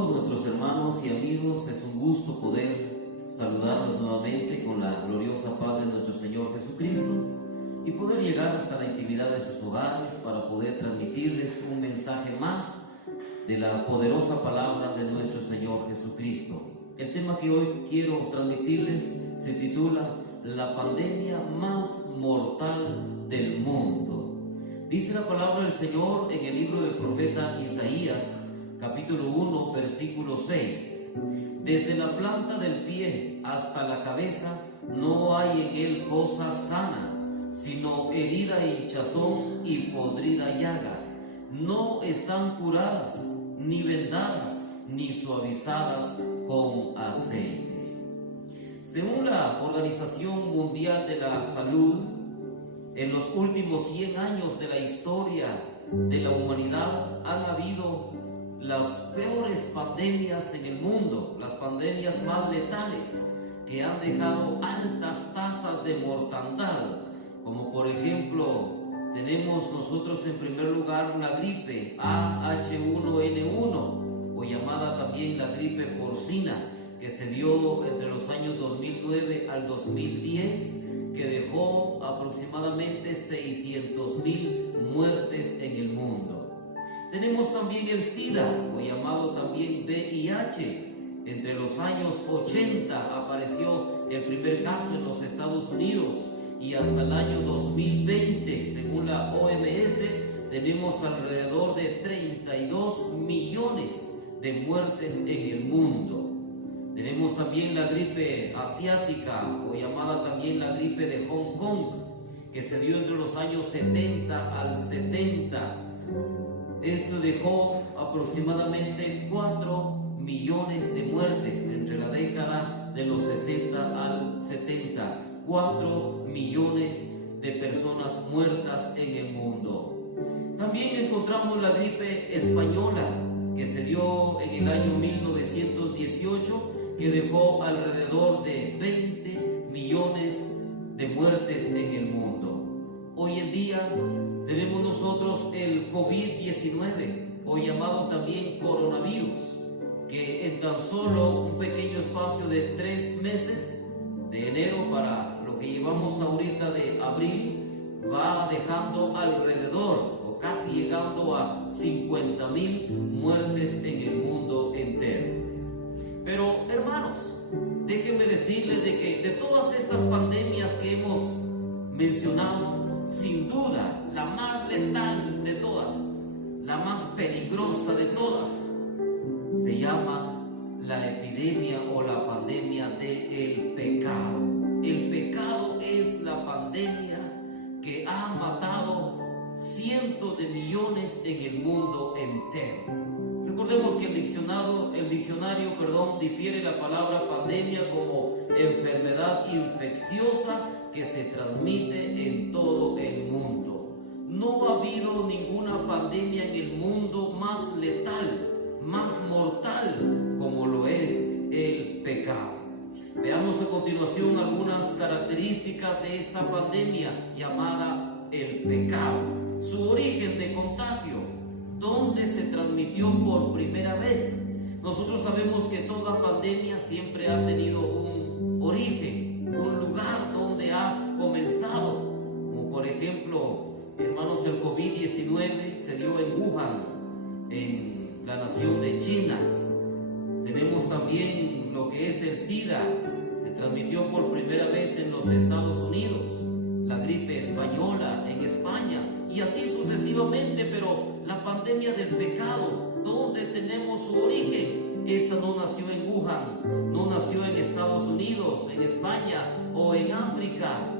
todos nuestros hermanos y amigos, es un gusto poder saludarlos nuevamente con la gloriosa paz de nuestro Señor Jesucristo y poder llegar hasta la intimidad de sus hogares para poder transmitirles un mensaje más de la poderosa palabra de nuestro Señor Jesucristo. El tema que hoy quiero transmitirles se titula La pandemia más mortal del mundo. Dice la palabra del Señor en el libro del profeta Isaías, capítulo 1, versículo 6. Desde la planta del pie hasta la cabeza no hay en él cosa sana, sino herida, hinchazón y podrida llaga. No están curadas, ni vendadas, ni suavizadas con aceite. Según la Organización Mundial de la Salud, en los últimos 100 años de la historia de la humanidad han habido las peores pandemias en el mundo, las pandemias más letales, que han dejado altas tasas de mortandad, como por ejemplo tenemos nosotros en primer lugar la gripe AH1N1, o llamada también la gripe porcina, que se dio entre los años 2009 al 2010, que dejó aproximadamente 600,000 muertes en el mundo. Tenemos también el SIDA, o llamado también VIH. Entre los años 80 apareció el primer caso en los Estados Unidos y hasta el año 2020, según la OMS, tenemos alrededor de 32 millones de muertes en el mundo. Tenemos también la gripe asiática, o llamada también la gripe de Hong Kong, que se dio entre los años 70 al 70. Esto dejó aproximadamente 4 millones de muertes entre la década de los 60 al 70. 4 millones de personas muertas en el mundo. También encontramos la gripe española, que se dio en el año 1918, que dejó alrededor de 20 millones de muertes en el mundo. Hoy en día tenemos nosotros el COVID-19, o llamado también coronavirus, que en tan solo un pequeño espacio de 3 meses, de enero para lo que llevamos ahorita de abril, va dejando alrededor o casi llegando a 50,000 muertes en el mundo entero. Pero hermanos, déjenme decirles de que de todas estas pandemias que hemos mencionado, sin duda la más letal de todas, la más peligrosa de todas, se llama la epidemia o la pandemia del pecado. El pecado es la pandemia que ha matado cientos de millones en el mundo entero. Recordemos que el diccionario difiere la palabra pandemia como enfermedad infecciosa que se transmite en todo el mundo. No ha habido ninguna pandemia en el mundo más letal, más mortal como lo es el pecado. Veamos a continuación algunas características de esta pandemia llamada el pecado. Su origen de contagio, ¿dónde se transmitió por primera vez? Nosotros sabemos que toda pandemia siempre ha tenido un origen, un lugar donde ha comenzado, como por ejemplo, hermanos, el COVID-19 se dio en Wuhan, en la nación de China. Tenemos también lo que es el SIDA, se transmitió por primera vez en los Estados Unidos, la gripe española en España, y así sucesivamente. Pero la pandemia del pecado, ¿dónde tenemos su origen? Esta no nació en Wuhan, no nació en Estados Unidos, en España o en África.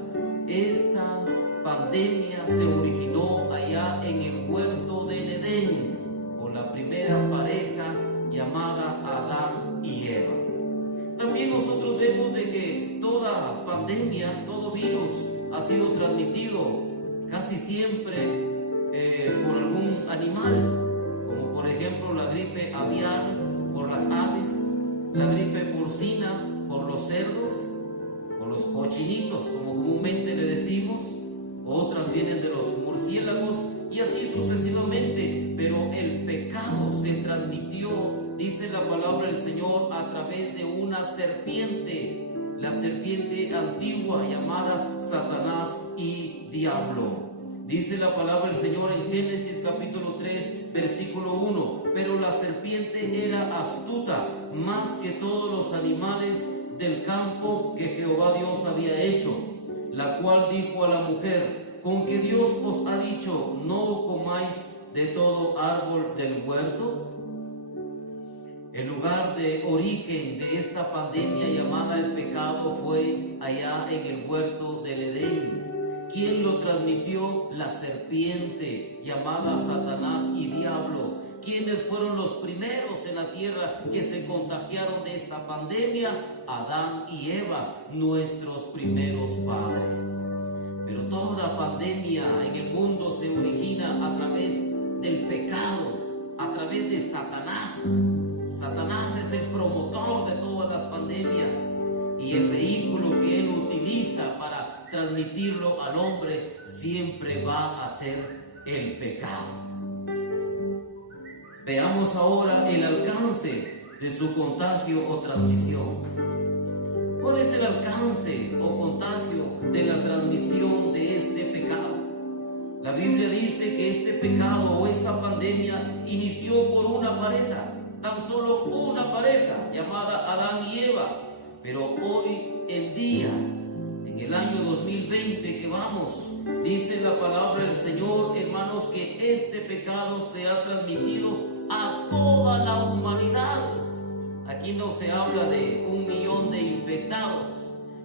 Esta pandemia se originó allá en el huerto del Edén, con la primera pareja llamada Adán y Eva. También nosotros vemos de que toda pandemia, todo virus ha sido transmitido casi siempre por algún animal, como por ejemplo la gripe aviar por las aves, la gripe porcina por los cerdos, por los cochinitos, como comúnmente le decimos. Otras vienen de los murciélagos y así sucesivamente. Pero el pecado se transmitió, dice la palabra del Señor, a través de una serpiente, la serpiente antigua llamada Satanás y Diablo. Dice la palabra del Señor en Génesis capítulo 3, versículo 1: pero la serpiente era astuta más que todos los animales del campo que Jehová Dios había hecho, la cual dijo a la mujer: ¿con que Dios os ha dicho, no comáis de todo árbol del huerto? El lugar de origen de esta pandemia llamada el pecado fue allá en el huerto del Edén. ¿Quién lo transmitió? La serpiente llamada Satanás y Diablo. ¿Quiénes fueron los primeros en la tierra que se contagiaron de esta pandemia? Adán y Eva, nuestros primeros padres. Pero toda pandemia en el mundo se origina a través del pecado, a través de Satanás. Satanás es el promotor de todas las pandemias, y el vehículo que él utiliza para transmitirlo al hombre siempre va a ser el pecado. Veamos ahora el alcance de su contagio o transmisión. ¿Cuál es el alcance o contagio de la transmisión de este pecado? La Biblia dice que este pecado o esta pandemia inició por una pareja, tan solo una pareja llamada Adán y Eva. Pero hoy en día, en el año 2020 que vamos, dice la palabra del Señor, hermanos, que este pecado se ha transmitido a toda la humanidad. Aquí no se habla de 1 millón de infectados,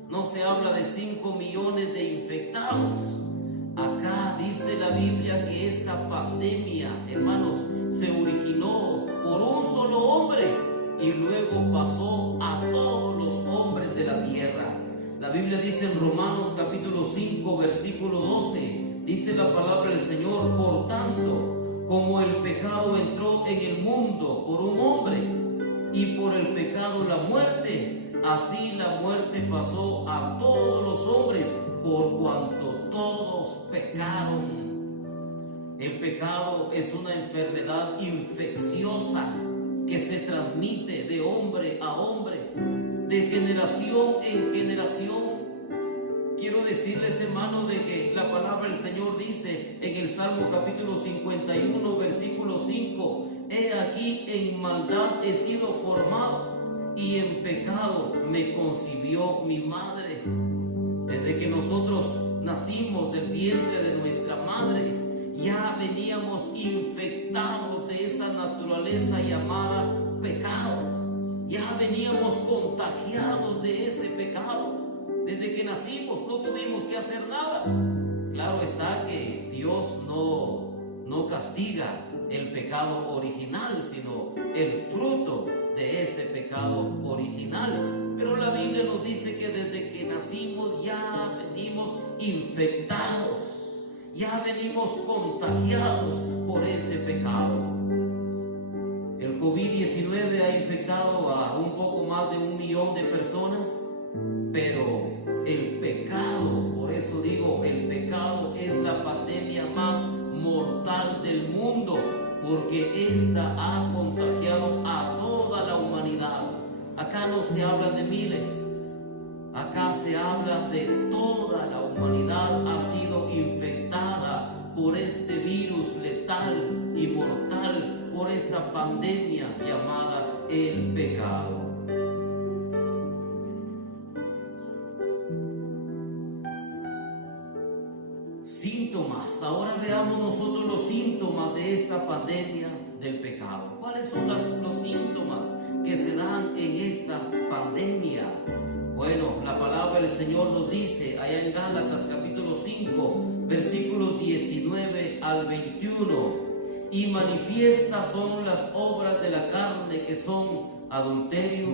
no se habla de 5 millones de infectados. Acá dice la Biblia que esta pandemia, hermanos, se originó por un solo hombre y luego pasó a todos los hombres de la tierra. La Biblia dice en Romanos capítulo 5, versículo 12, dice la palabra del Señor: por tanto, como el pecado entró en el mundo por un hombre, y por el pecado la muerte, así la muerte pasó a todos los hombres, por cuanto todos pecaron. El pecado es una enfermedad infecciosa que se transmite de hombre a hombre, de generación en generación. Quiero decirles, hermanos, de que la palabra del Señor dice en el Salmo capítulo 51, versículo 5: he aquí en maldad he sido formado, y en pecado me concibió mi madre. Desde que nosotros nacimos del vientre de nuestra madre, ya veníamos infectados de esa naturaleza llamada pecado. Ya veníamos contagiados de ese pecado. Desde que nacimos no tuvimos que hacer nada. Claro está que Dios no castiga el pecado original, sino el fruto de ese pecado original. Pero la Biblia nos dice que desde que nacimos ya venimos infectados, ya venimos contagiados por ese pecado. El COVID-19 ha infectado a un poco más de 1 millón de personas, pero el pecado, por eso digo, el pecado es la pandemia más mortal del mundo, porque esta ha contagiado a toda la humanidad. Acá no se habla de miles, acá se habla de toda la humanidad ha sido infectada por este virus letal y mortal, por esta pandemia llamada el pecado. Síntomas. Ahora veamos nosotros los síntomas de esta pandemia del pecado. ¿Cuáles son los síntomas que se dan en esta pandemia? Bueno, la palabra del Señor nos dice allá en Gálatas capítulo 5, versículos 19 al 21: y manifiestas son las obras de la carne, que son adulterio,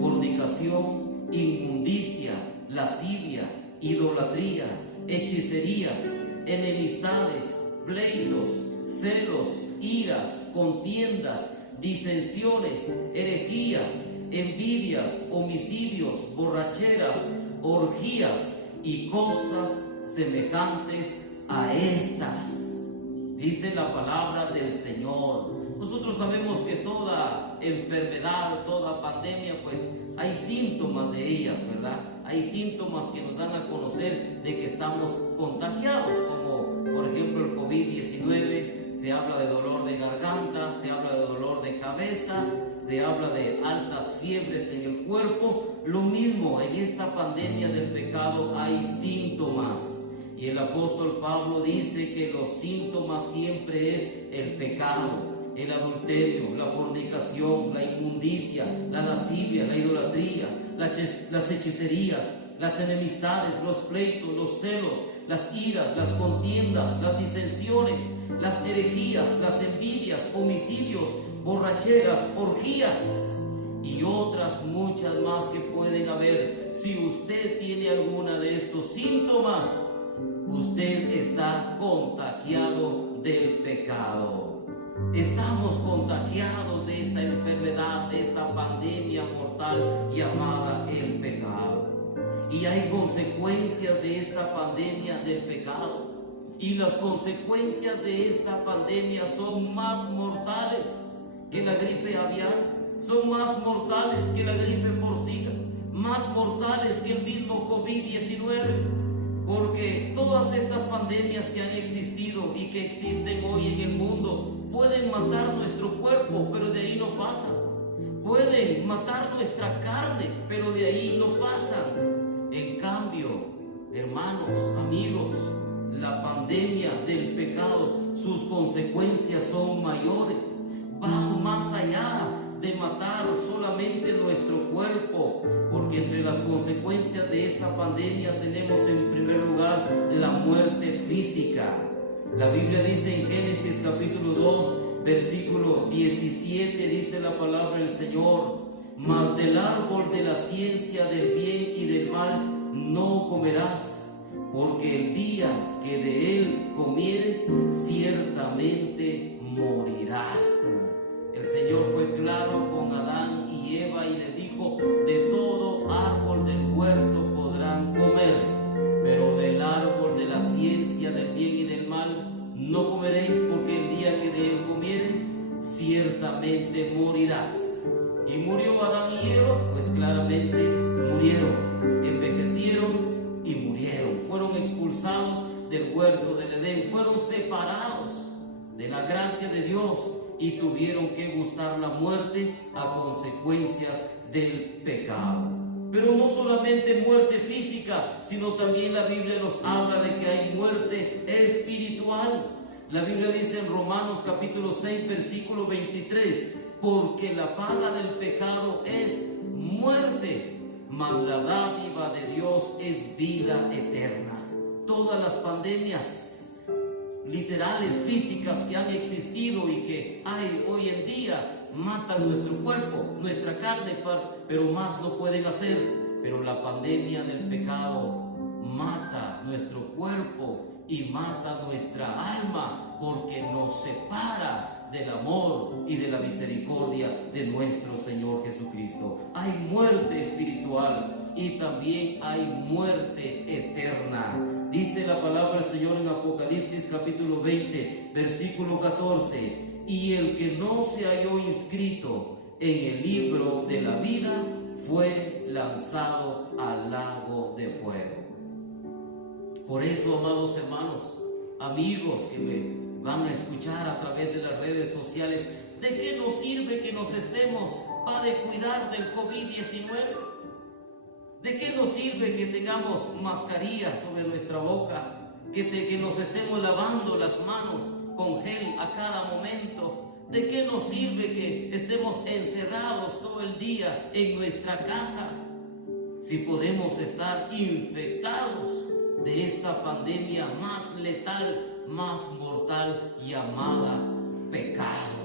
fornicación, inmundicia, lascivia, idolatría, hechicerías, enemistades, pleitos, celos, iras, contiendas, disensiones, herejías, envidias, homicidios, borracheras, orgías y cosas semejantes a estas. dice la palabra del Señor. Nosotros sabemos que toda enfermedad, toda pandemia, pues hay síntomas de ellas, ¿verdad? Hay síntomas que nos dan a conocer de que estamos contagiados, como por ejemplo el COVID-19, se habla de dolor de garganta, se habla de dolor de cabeza, se habla de altas fiebres en el cuerpo. Lo mismo en esta pandemia del pecado hay síntomas. Y el apóstol Pablo dice que los síntomas siempre es el pecado, el adulterio, la fornicación, la inmundicia, la lascivia, la idolatría, las hechicerías, las enemistades, los pleitos, los celos, las iras, las contiendas, las disensiones, las herejías, las envidias, homicidios, borracheras, orgías y otras muchas más que pueden haber. Si usted tiene alguna de estos síntomas, usted está contagiado del pecado. Estamos contagiados de esta enfermedad, de esta pandemia mortal llamada el pecado. Y hay consecuencias de esta pandemia del pecado. Y las consecuencias de esta pandemia son más mortales que la gripe aviar, son más mortales que la gripe porcina, más mortales que el mismo COVID-19. Porque todas estas pandemias que han existido y que existen hoy en el mundo pueden matar nuestro cuerpo, pero de ahí no pasan. Pueden matar nuestra carne, pero de ahí no pasan. En cambio, hermanos, amigos, la pandemia del pecado, sus consecuencias son mayores, van más allá de matar solamente nuestro cuerpo, porque entre las consecuencias de esta pandemia tenemos en primer lugar la muerte física. La Biblia dice en Génesis capítulo 2, versículo 17, dice la palabra del Señor: mas del árbol de la ciencia del bien y del mal no comerás, porque el día que de él comieres, ciertamente morirás. El Señor fue claro con Adán y Eva y les dijo: de todo árbol del huerto podrán comer, pero del árbol de la ciencia del bien y del mal no comeréis, porque el día que de él comieres, ciertamente morirás. Y murió Adán y Eva, pues claramente murieron, envejecieron y murieron, fueron expulsados del huerto del Edén, fueron separados de la gracia de Dios y tuvieron que gustar la muerte a consecuencias del pecado. Pero no solamente muerte física, sino también la Biblia nos habla de que hay muerte espiritual. La Biblia dice en Romanos capítulo 6, versículo 23: porque la paga del pecado es muerte, mas la dádiva de Dios es vida eterna. Todas las pandemias literales, físicas que han existido y que hay hoy en día matan nuestro cuerpo, nuestra carne, pero más no pueden hacer. Pero la pandemia del pecado mata nuestro cuerpo y mata nuestra alma, porque nos separa del amor y de la misericordia de nuestro Señor Jesucristo. Hay muerte espiritual y también hay muerte eterna. Dice la palabra del Señor en Apocalipsis capítulo 20, versículo 14: y el que no se halló inscrito en el libro de la vida fue lanzado al lago de fuego. Por eso, amados hermanos, amigos que me van a escuchar a través de las redes sociales, ¿de qué nos sirve que nos estemos de cuidar del COVID-19? ¿De qué nos sirve que tengamos mascarilla sobre nuestra boca? Que nos estemos lavando las manos con gel a cada momento. ¿De qué nos sirve que estemos encerrados todo el día en nuestra casa si podemos estar infectados de esta pandemia más letal, más mortal, llamada pecado?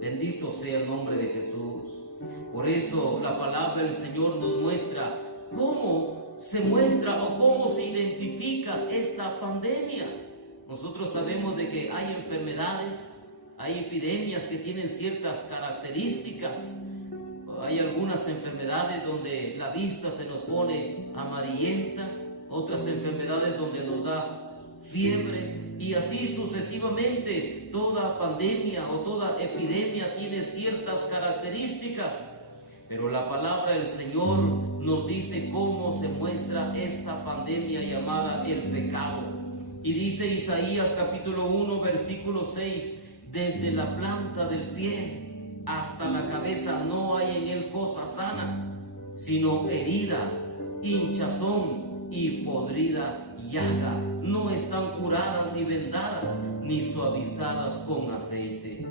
Bendito sea el nombre de Jesús. Por eso la palabra del Señor nos muestra cómo se muestra o cómo se identifica esta pandemia. Nosotros sabemos de que hay enfermedades, hay epidemias que tienen ciertas características. Hay algunas enfermedades donde la vista se nos pone amarillenta, otras enfermedades donde nos da fiebre, y así sucesivamente. Toda pandemia o toda epidemia tiene ciertas características, pero la palabra del Señor nos dice cómo se muestra esta pandemia llamada el pecado. Y dice Isaías capítulo 1 versículo 6: desde la planta del pie hasta la cabeza no hay en él cosa sana, sino herida, hinchazón y podrida llaga. No están curadas ni vendadas ni suavizadas con aceite.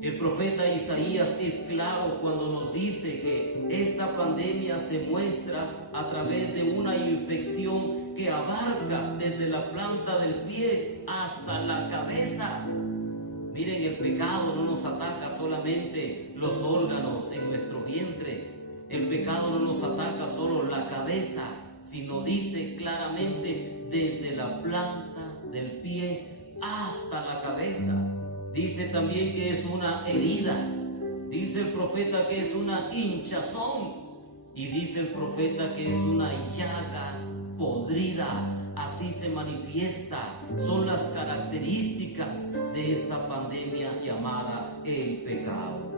El profeta Isaías es claro cuando nos dice que esta pandemia se muestra a través de una infección que abarca desde la planta del pie hasta la cabeza. Miren, el pecado no nos ataca solamente los órganos en nuestro vientre. El pecado no nos ataca solo la cabeza, sino dice claramente desde la planta del pie hasta la cabeza. Dice también que es una herida. Dice el profeta que es una hinchazón. Y dice el profeta que es una llaga podrida. Así se manifiesta. Son las características de esta pandemia llamada el pecado.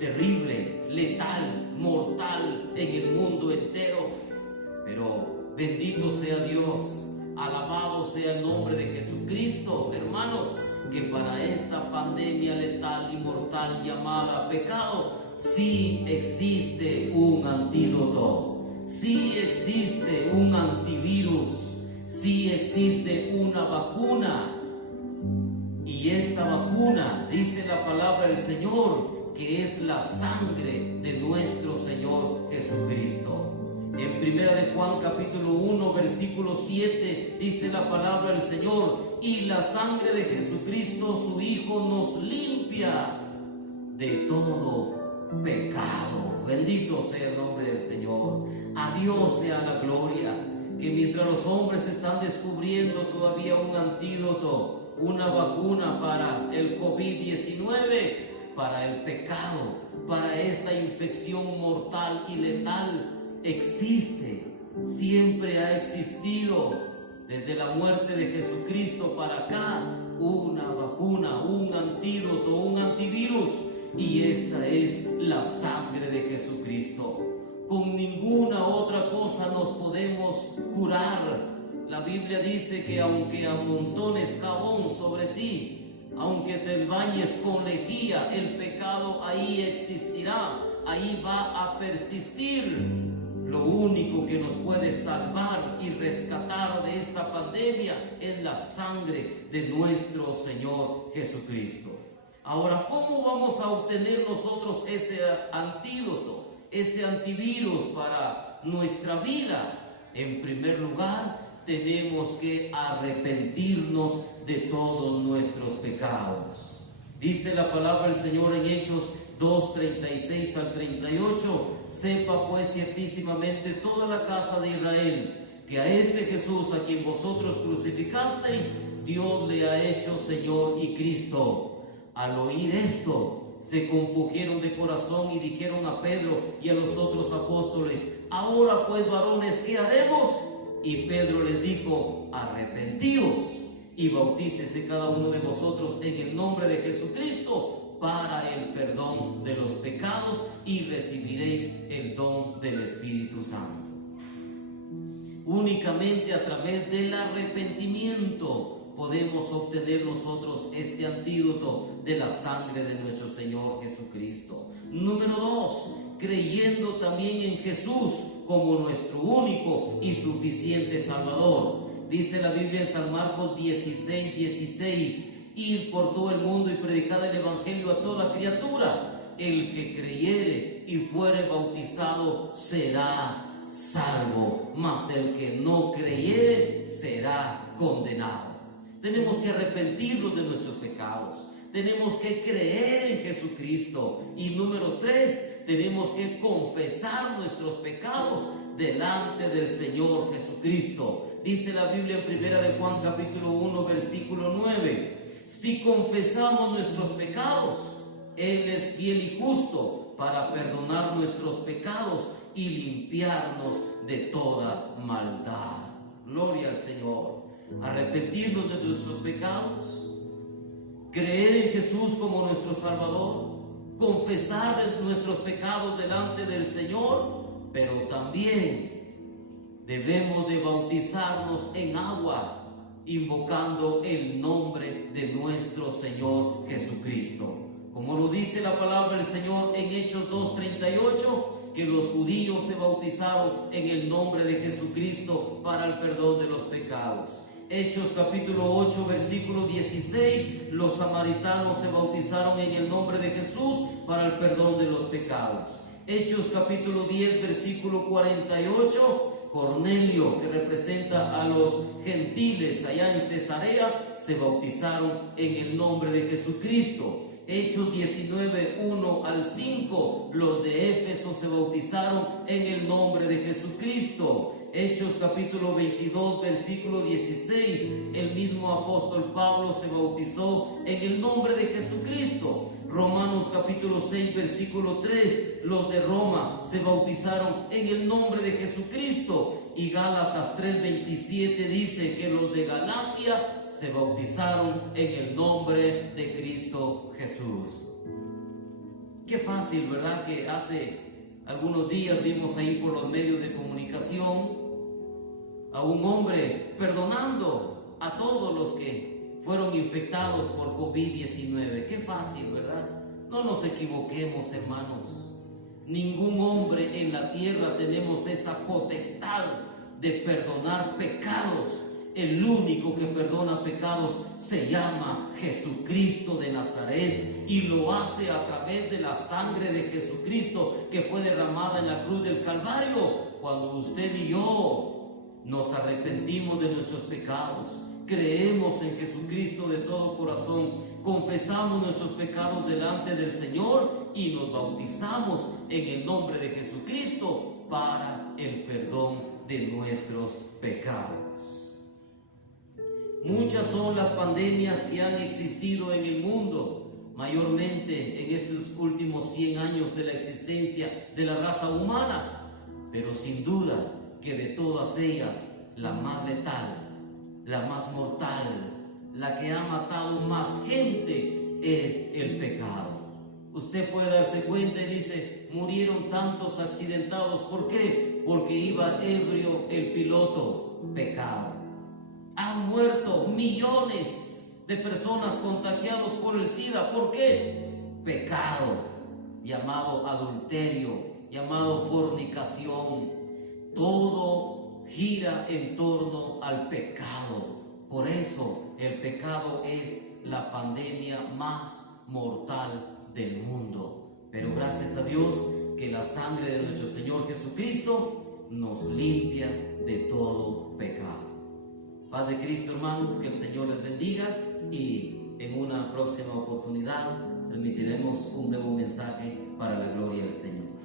Terrible, letal, mortal en el mundo entero. Pero bendito sea Dios, alabado sea el nombre de Jesucristo, hermanos, que para esta pandemia letal y mortal llamada pecado, sí existe un antídoto, sí existe un antivirus, sí existe una vacuna. Y esta vacuna, dice la palabra del Señor, que es la sangre de nuestro Señor Jesucristo. En 1 de Juan capítulo 1 versículo 7 dice la palabra del Señor: y la sangre de Jesucristo su Hijo nos limpia de todo pecado. Bendito sea el nombre del Señor. A Dios sea la gloria. Que mientras los hombres están descubriendo todavía un antídoto, una vacuna para el COVID-19, para el pecado, para esta infección mortal y letal, existe, siempre ha existido desde la muerte de Jesucristo para acá una vacuna, un antídoto, un antivirus, y esta es la sangre de Jesucristo. Con ninguna otra cosa nos podemos curar. La Biblia dice que aunque amontones jabón sobre ti, aunque te bañes con lejía, el pecado ahí existirá, ahí va a persistir. Lo único que nos puede salvar y rescatar de esta pandemia es la sangre de nuestro Señor Jesucristo. Ahora, ¿cómo vamos a obtener nosotros ese antídoto, ese antivirus para nuestra vida? En primer lugar, tenemos que arrepentirnos de todos nuestros pecados. Dice la palabra del Señor en Hechos 2:36 al 38: sepa pues ciertísimamente toda la casa de Israel que a este Jesús a quien vosotros crucificasteis, Dios le ha hecho Señor y Cristo. Al oír esto, se compungieron de corazón y dijeron a Pedro y a los otros apóstoles: ahora pues, varones, ¿qué haremos? Y Pedro les dijo: arrepentíos y bautícese cada uno de vosotros en el nombre de Jesucristo para el perdón de los pecados, y recibiréis el don del Espíritu Santo. Únicamente a través del arrepentimiento podemos obtener nosotros este antídoto de la sangre de nuestro Señor Jesucristo. Número 2, creyendo también en Jesús como nuestro único y suficiente Salvador. Dice la Biblia en San Marcos 16:16: id por todo el mundo y predicad el Evangelio a toda criatura. El que creyere y fuere bautizado será salvo, mas el que no creyere será condenado. Tenemos que arrepentirnos de nuestros pecados. Tenemos que creer en Jesucristo. Y número 3, tenemos que confesar nuestros pecados delante del Señor Jesucristo. Dice la Biblia en 1 de Juan capítulo 1 versículo 9: si confesamos nuestros pecados, Él es fiel y justo para perdonar nuestros pecados y limpiarnos de toda maldad. Gloria al Señor. arrepentirnos de nuestros pecados, creer en Jesús como nuestro Salvador, confesar nuestros pecados delante del Señor, pero también debemos de bautizarnos en agua, invocando el nombre de nuestro Señor Jesucristo. Como lo dice la palabra del Señor en Hechos 2:38, que los judíos se bautizaron en el nombre de Jesucristo para el perdón de los pecados. Hechos capítulo 8, versículo 16, los samaritanos se bautizaron en el nombre de Jesús para el perdón de los pecados. Hechos capítulo 10, versículo 48, Cornelio, que representa a los gentiles allá en Cesarea, se bautizaron en el nombre de Jesucristo. Hechos 19, 1 al 5, los de Éfeso se bautizaron en el nombre de Jesucristo. Hechos capítulo 22, versículo 16, el mismo apóstol Pablo se bautizó en el nombre de Jesucristo. Romanos capítulo 6, versículo 3, los de Roma se bautizaron en el nombre de Jesucristo. Y Gálatas 3:27 dice que los de Galacia se bautizaron en el nombre de Cristo Jesús. Qué fácil, ¿verdad? Que hace algunos días vimos ahí por los medios de comunicación a un hombre perdonando a todos los que fueron infectados por COVID-19. Qué fácil, ¿verdad? No nos equivoquemos, hermanos. Ningún hombre en la tierra tenemos esa potestad de perdonar pecados. El único que perdona pecados se llama Jesucristo de Nazaret, y lo hace a través de la sangre de Jesucristo que fue derramada en la cruz del Calvario. Cuando usted y yo nos arrepentimos de nuestros pecados, creemos en Jesucristo de todo corazón, confesamos nuestros pecados delante del Señor y nos bautizamos en el nombre de Jesucristo para el perdón de nuestros pecados. Muchas son las pandemias que han existido en el mundo, mayormente en estos últimos 100 años de la existencia de la raza humana, pero sin duda que de todas ellas, la más letal, la más mortal, la que ha matado más gente es el pecado. Usted puede darse cuenta y dice, murieron tantos accidentados. ¿Por qué? Porque iba ebrio el piloto. Pecado. Han muerto millones de personas contagiados por el SIDA. ¿Por qué? Pecado, llamado adulterio, llamado fornicación. Todo gira en torno al pecado. Por eso el pecado es la pandemia más mortal del mundo. Pero gracias a Dios que la sangre de nuestro Señor Jesucristo nos limpia de todo pecado. Paz de Cristo, hermanos, que el Señor les bendiga, y en una próxima oportunidad transmitiremos un nuevo mensaje para la gloria del Señor.